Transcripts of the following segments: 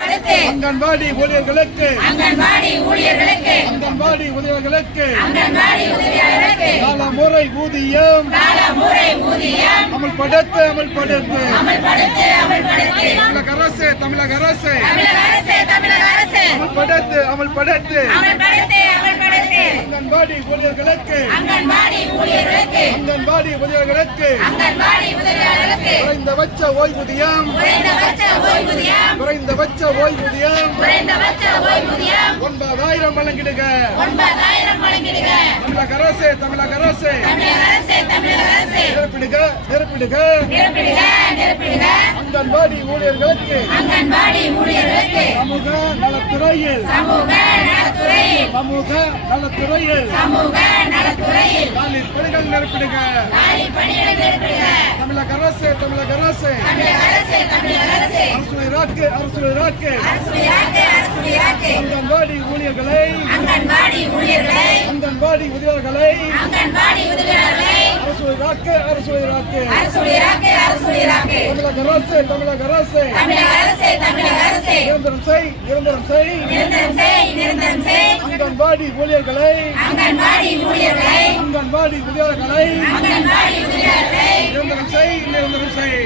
அங்கன்வாடி ஊழியர்களுக்கு அங்கன்வாடி ஊழியர்களுக்கு அங்கன்வாடி உதவியாளர்களுக்கு அங்கன்வாடி உதவியாளர்களுக்கு காலமுறை ஊதியம் அமல்படுத்து அமல்படுத்து தமிழக அரசு தமிழக அரசு அமல்படுத்து அமல்படுத்து அங்கன்வாடி ஊழியர்களுக்கு அங்கன்வாடி ஊழியர்களுக்கு அங்கன்வாடி உதவியாளர்களுக்கு அங்கன்வாடி உதவியாளர்களுக்கு குறைந்தபட்ச ஓய்வூதியம் குறைந்தபட்ச ஓய்வூதியம் 9,000 வழங்கிடுக 9,000 வழங்கிடுக தமிழக அரசு நிரப்பிடுக அங்கன்வாடி ஊழியர்களுக்கு சமூக நலத்துறையில் காலில் பணிகள் நிரப்பிடுக தமிழக அரசு அரசுக்கு அங்கன்வாடி ஊழியர்களை அங்கன்வாடி உதவியாளர்களை தமிழக அரசு நிரந்தரம் செய் அங்கன்வாடி ஊழியர்களை அங்கன்வாடி உதவியாளர்களை நிரந்தரம் செய்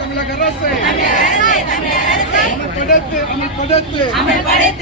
தமிழக அரசு அமல்படுத்து